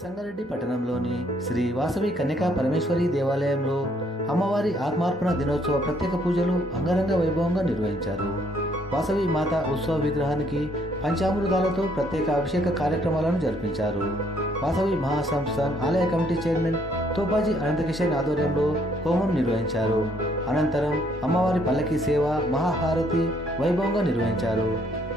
సంగారెడ్డి పట్టణంలోని శ్రీ వాసవి కన్యకా పరమేశ్వరి దేవాలయంలో అమ్మవారి ఆత్మార్పణ దినోత్సవ ప్రత్యేక పూజలు అంగరంగ వైభవంగా నిర్వహించారు. వాసవి మాత ఉత్సవ విగ్రహానికి పంచామృతాలతో ప్రత్యేక అభిషేక కార్యక్రమాలను జరిపించారు. వాసవి మహాసంస్థాన్ ఆలయ కమిటీ చైర్మన్ తోపాజీ అనంతకిషన్ ఆధ్వర్యంలో హోమం నిర్వహించారు. అనంతరం అమ్మవారి పల్లకి సేవ మహాహారతి వైభవంగా నిర్వహించారు.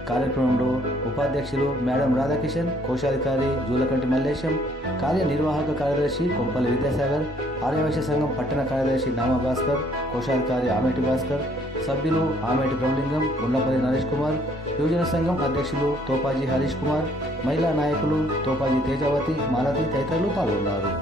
కార్యక్రమంలో ఉపాధ్యక్షులు మేడం రాధాకిషన్, కోశాధికారి జూలకంటి మల్లేశం, కార్యనిర్వాహక కార్యదర్శి కొంపల్లి విద్యాసాగర్, ఆర్యవైశ్య సంఘం పట్టణ కార్యదర్శి నామ భాస్కర్, కోశాధికారి ఆమెటి భాస్కర్, సభ్యులు ఆమెటి ప్రభులింగం, గుండ్లపల్లి నరేష్ కుమార్, యువజన సంఘం అధ్యక్షులు తోపాజీ హరీష్ కుమార్, మహిళా నాయకులు తోపాజీ తేజావతి, మాలతి తదితరులు పాల్గొన్నారు.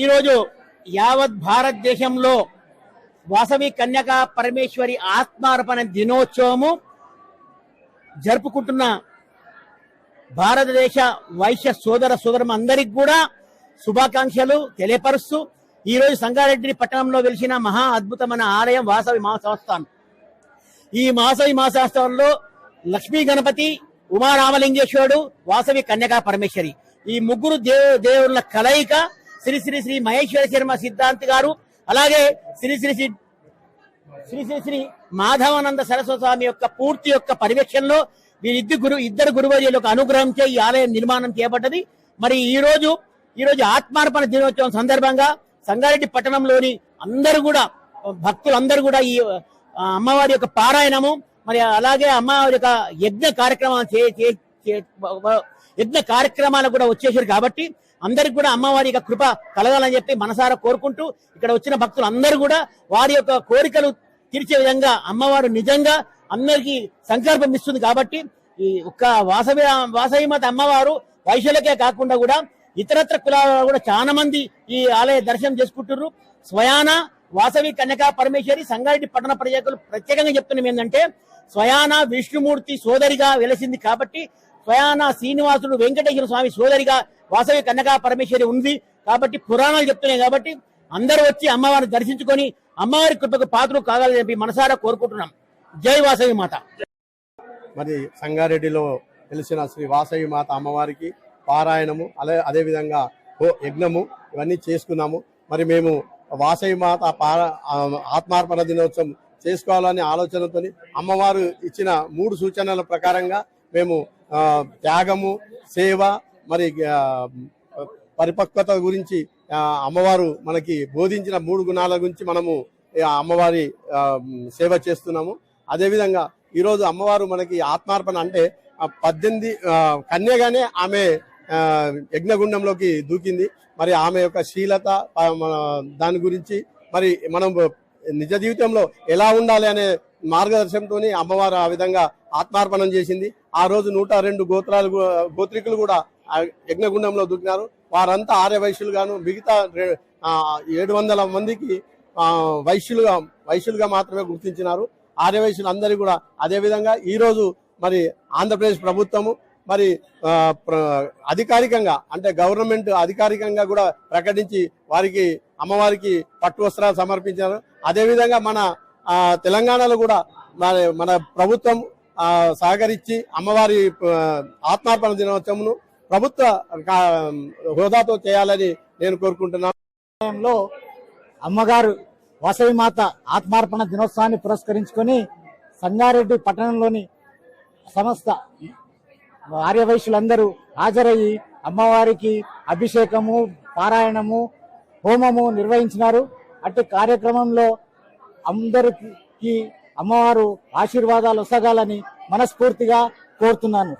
ఈరోజు యావత్ భారతదేశంలో వాసవి కన్యకా పరమేశ్వరి ఆత్మార్పణ దినోత్సవము జరుపుకుంటున్న భారతదేశ వైశ్య సోదరం అందరికి కూడా శుభాకాంక్షలు తెలియపరుస్తూ ఈ రోజు సంగారెడ్డి పట్టణంలో వెలిసిన మహా అద్భుతమైన ఆలయం వాసవి మహాసంస్థానం. ఈ వాసవి మహాసంస్థానంలో లక్ష్మీ గణపతి, ఉమారామలింగేశ్వరుడు, వాసవి కన్యకా పరమేశ్వరి ఈ ముగ్గురు దేవుళ్ళ కలయిక శ్రీ శ్రీ శ్రీ మహేశ్వర శర్మ సిద్ధాంతి గారు, అలాగే శ్రీ శ్రీ శ్రీ శ్రీ శ్రీ శ్రీ మాధవానంద సరస్వతి స్వామి యొక్క పూర్తి యొక్క పర్యవేక్షణలో ఇద్దరు గురువర్యుల యొక్క అనుగ్రహంచే ఈ ఆలయం నిర్మాణం చేపట్టది. మరి ఈ రోజు ఆత్మార్పణ దినోత్సవం సందర్భంగా సంగారెడ్డి పట్టణంలోని అందరూ కూడా భక్తులందరూ కూడా ఈ అమ్మవారి యొక్క పారాయణము, మరి అలాగే అమ్మవారి యొక్క యజ్ఞ కార్యక్రమాలకు కూడా వచ్చేసారు కాబట్టి అందరికి కూడా అమ్మవారి యొక్క కృప కలగాలని చెప్పి మనసారా కోరుకుంటూ ఇక్కడ వచ్చిన భక్తులు అందరూ కూడా వారి యొక్క కోరికలు తీర్చే విధంగా అమ్మవారు నిజంగా అందరికీ సంకల్పం ఇస్తుంది. కాబట్టి ఈ ఒక్క వాసవి మాత అమ్మవారు వైశ్యులకే కాకుండా కూడా ఇతరత్ర కులాల కూడా చాలా మంది ఈ ఆలయ దర్శనం చేసుకుంటున్నారు. స్వయాన వాసవి కన్యకా పరమేశ్వరి సంగారెడ్డి పట్టణ ప్రజలు ప్రత్యేకంగా చెప్తున్నాం ఏంటంటే, స్వయాన విష్ణుమూర్తి సోదరిగా వెలసింది కాబట్టి స్వయాన శ్రీనివాసుడు వెంకటేశ్వర స్వామి సోదరిగా వాసవి కన్యకా పరమేశ్వరి ఉంది కాబట్టి పురాణాలు చెప్తున్నాయి. కాబట్టి అందరూ వచ్చి అమ్మవారిని దర్శించుకొని అమ్మవారి కృపకు పాత్రలు కావాలని చెప్పి మనసారా కోరుకుంటున్నాం. జై వాసవి మాత. మరి సంగారెడ్డిలో తెలిసిన శ్రీ వాసవి మాత అమ్మవారికి పారాయణము అదేవిధంగా యజ్ఞము ఇవన్నీ చేసుకున్నాము. మరి మేము వాసవి మాత ఆత్మార్పణ దినోత్సవం చేసుకోవాలనే ఆలోచనతో అమ్మవారు ఇచ్చిన 3 సూచనల ప్రకారంగా మేము త్యాగము, సేవ, మరి పరిపక్వత గురించి అమ్మవారు మనకి బోధించిన 3 గుణాల గురించి మనము అమ్మవారి సేవ చేస్తున్నాము. అదేవిధంగా ఈరోజు అమ్మవారు మనకి ఆత్మార్పణ అంటే 18 కన్యగానే ఆమె యజ్ఞగుండంలోకి దూకింది. మరి ఆమె యొక్క శీలత దాని గురించి మరి మనం నిజ జీవితంలో ఎలా ఉండాలి అనే మార్గదర్శనంతో అమ్మవారు ఆ విధంగా ఆత్మార్పణం చేసింది. ఆ రోజు 102 గోత్రికులు కూడా యజ్ఞగుండంలో దూకినారు. వారంతా ఆర్యవైశ్యులు గాను మిగతా 700 మందికి వైశ్యులుగా మాత్రమే గుర్తించినారు. ఆర్యవైశ్యులు అందరూ కూడా అదేవిధంగా ఈ రోజు మరి ఆంధ్రప్రదేశ్ ప్రభుత్వము మరి అధికారికంగా అంటే గవర్నమెంట్ అధికారికంగా కూడా ప్రకటించి వారికి అమ్మవారికి పట్టు వస్త్రాలు సమర్పించారు. అదేవిధంగా మన తెలంగాణలో కూడా మన ప్రభుత్వం సహకరించి అమ్మవారి ఆత్మార్పణ దినోత్సవంను ప్రభుత్వ హోదాతో చేయాలని నేను కోరుకుంటున్నాను. అమ్మగారు వాసవి మాత ఆత్మార్పణ దినోత్సవాన్ని పురస్కరించుకొని సంగారెడ్డి పట్టణంలోని సమస్త ఆర్యవైశ్యులందరూ హాజరయ్యి అమ్మవారికి అభిషేకము, పారాయణము, హోమము నిర్వహించినారు. అట్టి కార్యక్రమంలో అందరికీ అమ్మవారు ఆశీర్వాదాలు వసగాలని మనస్ఫూర్తిగా కోరుతున్నాను.